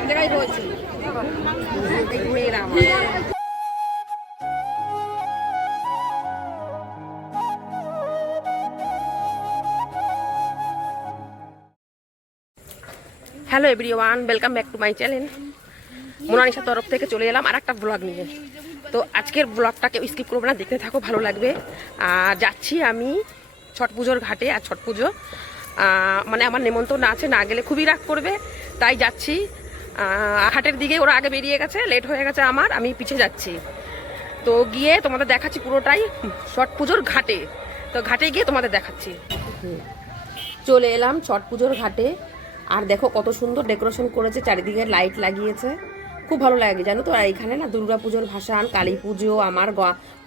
এক জায়গায় রয়েছি ঘুরে এলাম। Hello everyone, welcome back to my channel. মোনালিসার তরফ থেকে চলে এলাম আর একটা ব্লগ নিয়ে। তো আজকের ব্লগটাকে স্কিপ করবো না, দেখতে থাকো, ভালো লাগবে। আর যাচ্ছি আমি ছট পুজোর ঘাটে। আর ছট পুজো মানে আমার নেমন্তন্ন আছে, না গেলে খুবই রাগ করবে, তাই যাচ্ছি। ঘাটের দিকে ওরা আগে বেরিয়ে গেছে, লেট হয়ে গেছে আমার, আমি পিছিয়ে যাচ্ছি। তো গিয়ে তোমাদের দেখাচ্ছি পুরোটাই ছট পুজোর ঘাটে। তো ঘাটে গিয়ে তোমাদের দেখাচ্ছি। চলে এলাম ছট পুজোর ঘাটে। আর দেখো কত সুন্দর ডেকোরেশন করেছে, চারিদিকে লাইট লাগিয়েছে, খুব ভালো লাগে জানো তো। আর এখানে না দুর্গা পুজোর ভাসান, কালী পুজো, আমার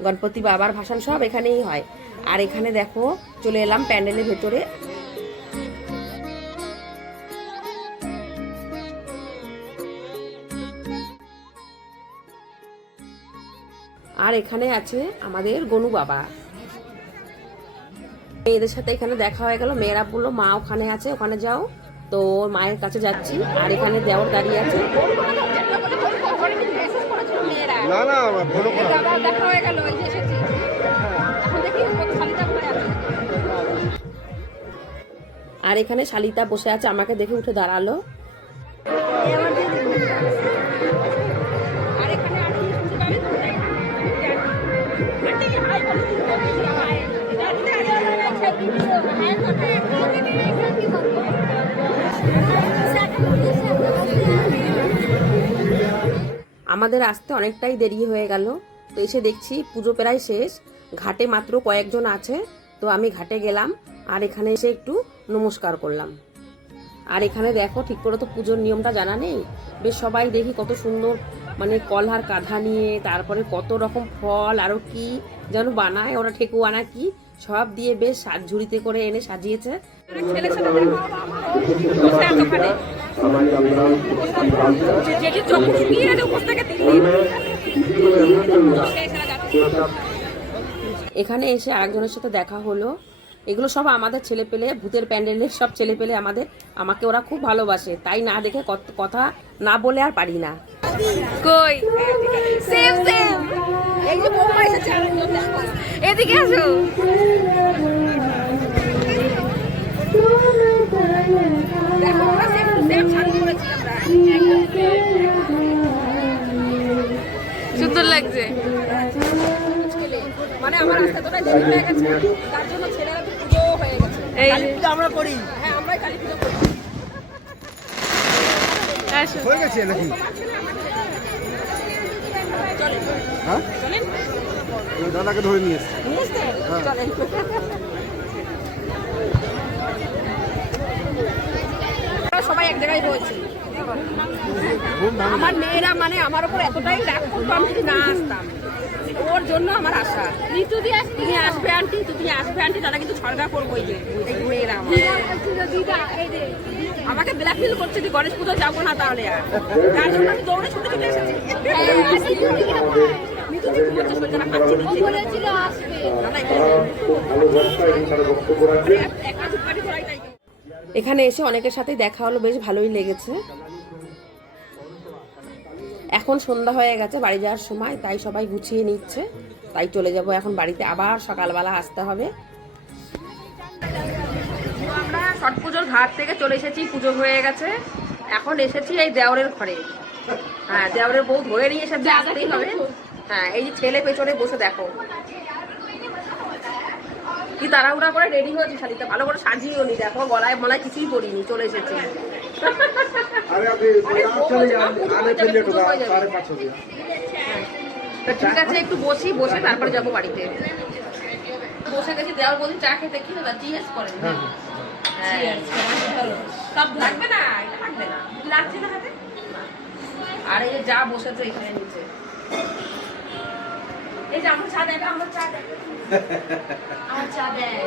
গণপতি বাবার ভাসান সব এখানেই হয়। আর এখানে দেখো চলে এলাম প্যান্ডেলের ভেতরে। আর এখানে আছে আমাদের গনু বাবা। মেয়েদের সাথে এখানে দেখা হয়ে গেল, মেয়েরা বললো মা ওখানে আছে, ওখানে যাও। তো মায়ের কাছে যাচ্ছি। আর এখানে দেওর দাঁড়িয়ে আছে। আর এখানে শালিতা বসে আছে, আমাকে দেখে উঠে দাঁড়ালো। আমাদের আসতে অনেকটাই দেরি হয়ে গেল। তো এসে দেখছি পুজো প্রায় শেষ, ঘাটে মাত্র কয়েকজন আছে। তো আমি ঘাটে গেলাম আর এখানে এসে একটু নমস্কার করলাম। আর এখানে দেখো, ঠিক করে তো পুজোর নিয়মটা জানা নেই, বেশ সবাই দেখি কত সুন্দর মানে কলহার কাঁধা নিয়ে, তারপরে কত রকম ফল আরো কি যেন বানায় ওরা, ঠেকুয়ানা কি সব দিয়ে বেশ ঝুড়িতে করে এনে সাজিয়েছে। এখানে এসে আরেকজনের সাথে দেখা হলো। এগুলো সব আমাদের ছেলে পেলে, ভূতের প্যান্ডেলের সব ছেলে পেলে আমাকে ওরা খুব ভালোবাসে, তাই না দেখে কথা না বলে আর পারি না। কই সেম সেম, এই যে বৌমা এসেছে, এদিকে আসো। সুন্দর লাগছে, মানে আমার রাস্তা তোটা দেরি হয়ে গেছে, তার জন্য ছেলেরা তো পুজো হয়ে গেছে। এই পুজো আমরা করি, হ্যাঁ আমরাই কালী পুজো করি। আসো, হয়ে গেছে নাকি? চলেন হ্যাঁ চলেন, ওই দাদাকে ধরে নিয়ে এসে চলেন। সবাই এক জায়গায় রয়েছে। আমার মেয়েরা মানে আমার উপর এতটাই রাগ করতো, আমি যদি না আসতাম, ওর জন্য আমার আশা। তুমি আসবে আন্টি, তুমি আসবে আন্টি, তারা কিন্তু সরকার করবো। এই যে মেয়েরা আমাকে ব্ল্যাকমেল করছে যে গণেশ পুজো যাবো না, তাহলে আর তার জন্য আমি দৌড়ে ছুটে চলে এসেছি। এখানে এসে অনেকের সাথে দেখা হলো, বেশ ভালোই লেগেছে। এখন সন্ধ্যা হয়ে গেছে, বাড়ি যাওয়ার সময়, তাই সবাই গুছিয়ে নিচ্ছে, তাই চলে যাব এখন বাড়িতে, আবার সকালবেলা আসতে হবে। আমরা ছট পুজোর ঘাট থেকে চলে এসেছি, পুজো হয়ে গেছে, এখন এসেছি এই দেওরের ঘরে। হ্যাঁ, দেওরের বউ ধরে নিয়ে এসেছে, আসতেই হবে। হ্যাঁ, এই যে ছেলে পেছনে বসে দেখো কি তাড়াহুড়া করে রেডি হয়েছি, শাড়িটা ভালো করে সাজিয়েও নি, দেখো গলায় মলায় কিছুই পরিনি, চলে এসেছি। ঠিক আছে, একটু বসি, বসে তারপরে যাবো বাড়িতে। বসে গেছি, দেওয়ার বলছি চা খেতে, কি দাদা জিজ্ঞেস করেন? সব লাগবে না, এটা লাগবে না, লাগছে না হাতে। আর এই যে যা বসেছে এখানে নিচে, এই যে আমার চা দেবে, আমার চা দেবে, আমার চা দেয়,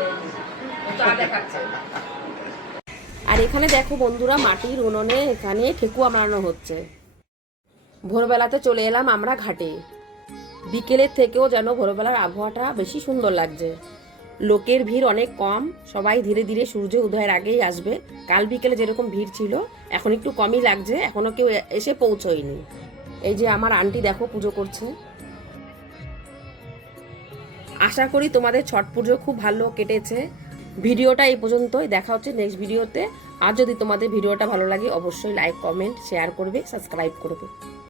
চা দেখাচ্ছে। আর এখানে দেখো বন্ধুরা, মাটির উনুনে এখানে ঠেকুয়া বানানো হচ্ছে। ভোরবেলাতে চলে এলাম আমরা ঘাটে, বিকেলের থেকেও যেন ভোরবেলার আবহাওয়াটা বেশি সুন্দর লাগছে। লোকের ভিড় অনেক কম, সবাই ধীরে ধীরে সূর্য উদয়ের আগেই আসবে। কাল বিকেলে যেরকম ভিড় ছিল এখন একটু কমই লাগছে, এখনো কেউ এসে পৌঁছয়নি। এই যে আমার আন্টি দেখো পুজো করছে। আশা করি তোমাদের ছট পুজো খুব ভালো কেটেছে। ভিডিওটা এই পর্যন্তই, দেখা হচ্ছে নেক্সট ভিডিওতে। আর যদি তোমাদের ভিডিওটা ভালো লাগে অবশ্যই লাইক, কমেন্ট, শেয়ার করবে, সাবস্ক্রাইব করবে।